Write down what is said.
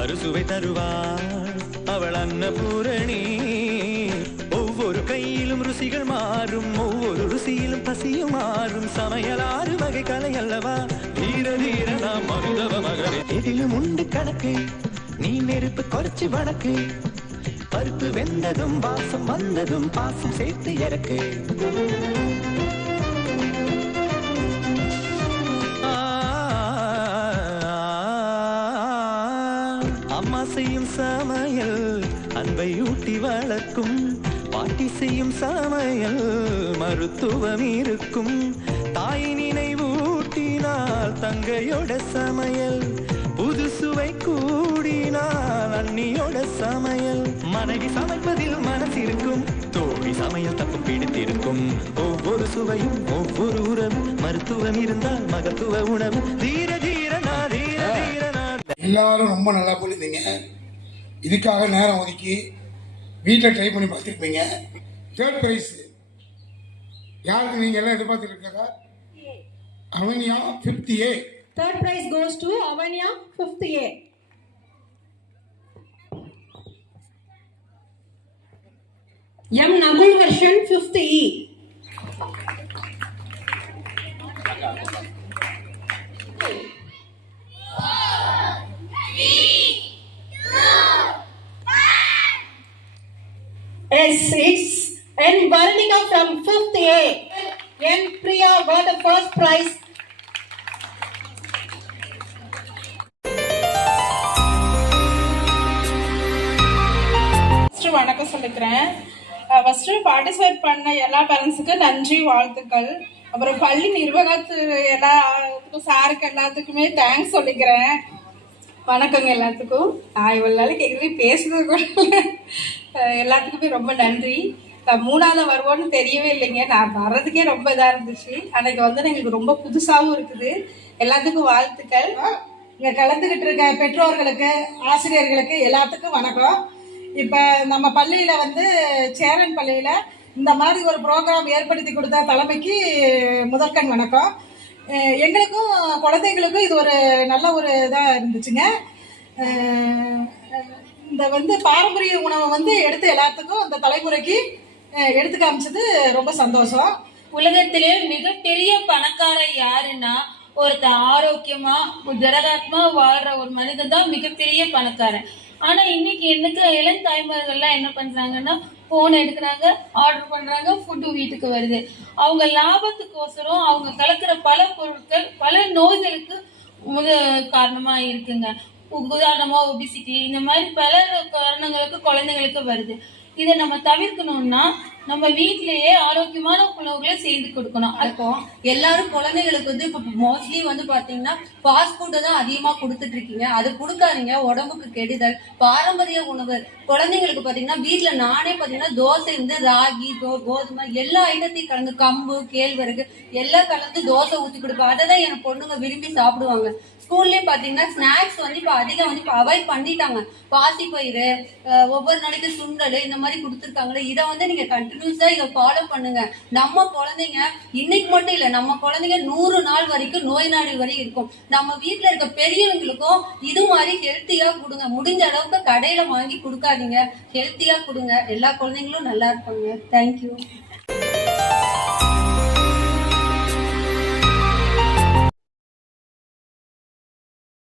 அறுசுவை தருவாள் அவள் அன்னபூரணி. ஒவ்வொரு கையிலும் ருசிகள் மாறும், ஒவ்வொரு ருசியிலும் பசியும் மாறும். சமையல் 6 வகை கலை அல்லவா, தீர தீர நாம் மருதவ மகளே. எதிலும் உண்டு கணக்கு, நீ நெருப்பு குறைச்சு வணக்கு. பருப்பு வெந்ததும் வாசம் வந்ததும் பாசம் சேர்த்து இறக்கு. அம்மா செய்யும் சமையல் அன்பை ஊட்டி வளர்க்கும். பாட்டி செய்யும் சமையல் மருத்துவம் இருக்கும். தாய் நினைவூட்டினால் தங்கையோட சமையல் புது சுவை கூடினால் அண்ணியோட சமையல். மனைவி சமைப்பதில் மனசிருக்கும், தோழி சமையல் தப்பு பிடித்திருக்கும். ஒவ்வொரு சுவையும் ஒவ்வொரு உறவும், மருத்துவம் இருந்தால் மகத்துவ உணவு. தீர தீரனா தீர தீரனா. எல்லாரும் ரொம்ப நல்லா போயிருந்தீங்க. இதுக்காக நேரம் ஒதுக்கி வீட்டில் ட்ரை பண்ணி பார்த்துருப்பீங்க. தேர்ட் ப்ரைஸ் யாருக்கு நீங்க எல்லாம் எதிர்பார்த்துட்டு இருக்கா? அவனியா 5th A. Third prize goes to Avanya 5th A. M. Nagul version 5th E. S6 N. Varnika from 5th A. N. Priya got the first prize. வணக்கம் சொல்லிக்கிறேன். ஃபர்ஸ்ட் பார்ட்டிசிபேட் பண்ண எல்லா பேரண்ட்ஸுக்கு நன்றி, வாழ்த்துக்கள். அப்புறம் பள்ளி நிர்வாகத்து எல்லாத்துக்கும், சாருக்கு எல்லாத்துக்குமே தேங்க்ஸ் சொல்லிக்கிறேன். வணக்கங்க எல்லாத்துக்கும். இவ்வளோ நாள் கேட்குறது பேசுறது கூட எல்லாத்துக்குமே ரொம்ப நன்றி. 3ஆவது வருவோன்னு தெரியவே இல்லைங்க. நான் வர்றதுக்கே ரொம்ப இதாக இருந்துச்சு. அன்னைக்கு வந்து எங்களுக்கு ரொம்ப புதுசாகவும் இருக்குது. எல்லாத்துக்கும் வாழ்த்துக்கள். இங்கே கலந்துக்கிட்டு இருக்க பெற்றோர்களுக்கு, ஆசிரியர்களுக்கு எல்லாத்துக்கும் வணக்கம். இப்போ நம்ம பள்ளியில் வந்து சேரன் பள்ளியில் இந்த மாதிரி ஒரு ப்ரோக்ராம் ஏற்படுத்தி கொடுத்த தலைமைக்கு முதற்கண் வணக்கம். எங்களுக்கும் குழந்தைங்களுக்கும் இது ஒரு நல்ல ஒரு இதாக இருந்துச்சுங்க. இந்த வந்து பாரம்பரிய உணவை வந்து எடுத்து எல்லாத்துக்கும் இந்த தலைமுறைக்கு எடுத்து காமிச்சது ரொம்ப சந்தோஷம். உலகத்திலே மிகப்பெரிய பணக்காரர் யாருன்னா ஒருத்த ஆரோக்கியமா திடகாத்மா வாழ்ற ஒரு மனிதன் தான் மிகப்பெரிய பணக்காரன். ஆனா இன்னைக்கு எனக்கு இளம் தாய்மார்கள்லாம் என்ன பண்றாங்கன்னா, போன் எடுக்கிறாங்க, ஆர்டர் பண்றாங்க, ஃபுட்டு வீட்டுக்கு வருது. அவங்க லாபத்துக்கோசரம் அவங்க கலக்கிற பல பொருட்கள் பல நோய்களுக்கு காரணமா இருக்குங்க. உதாரணமா ஒபிசிட்டி, இந்த மாதிரி பல காரணங்களுக்கு குழந்தைங்களுக்கு வருது. இதை நம்ம தவிர்க்கணும்னா நம்ம வீட்லயே ஆரோக்கியமான உணவுகளை செய்து கொடுக்கணும். அதுக்கும் எல்லாரும் குழந்தைகளுக்கு வந்து இப்ப மோஸ்ட்லி வந்து பாத்தீங்கன்னா ஃபாஸ்ட் ஃபுட்டை தான் அதிகமா கொடுத்துட்டு இருக்கீங்க. அது கொடுக்காதீங்க, உடம்புக்கு கெடுதல். பாரம்பரிய உணவு குழந்தைங்களுக்கு பாத்தீங்கன்னா வீட்டுல நானே பாத்தீங்கன்னா தோசை வந்து ராகி, கோதுமை எல்லா ஐட்டத்தையும் கலந்து, கம்பு, கேழ்வரகு எல்லாம் கலந்து தோசை ஊத்தி கொடுப்பேன். அதை தான் என் பொண்ணுங்க விரும்பி சாப்பிடுவாங்க. ஸ்கூல்லயும் பாத்தீங்கன்னா ஸ்நாக்ஸ் வந்து இப்ப அதிகம் வந்து அவாய்ட் பண்ணிட்டாங்க. பாசிப்பயிறு, ஒவ்வொரு நாளைக்கு சுண்டல், இந்த மாதிரி கொடுத்துருக்காங்களே, இதை வந்து நீங்க கண்டினியூஸா இதை ஃபாலோ பண்ணுங்க. நம்ம குழந்தைங்க இன்னைக்கு மட்டும் இல்ல, நம்ம குழந்தைங்க 100 நாள் வரைக்கும் நோய் நாடி வரை இருக்கும். நம்ம வீட்டுல இருக்க பெரியவங்களுக்கும் இது மாதிரி ஹெல்த்தியா கொடுங்க. முடிஞ்ச அளவுக்கு கடையில வாங்கி கொடுக்காதீங்க, ஹெல்த்தியா கொடுங்க. எல்லா குழந்தைங்களும் நல்லா இருப்பாங்க. தேங்க்யூ.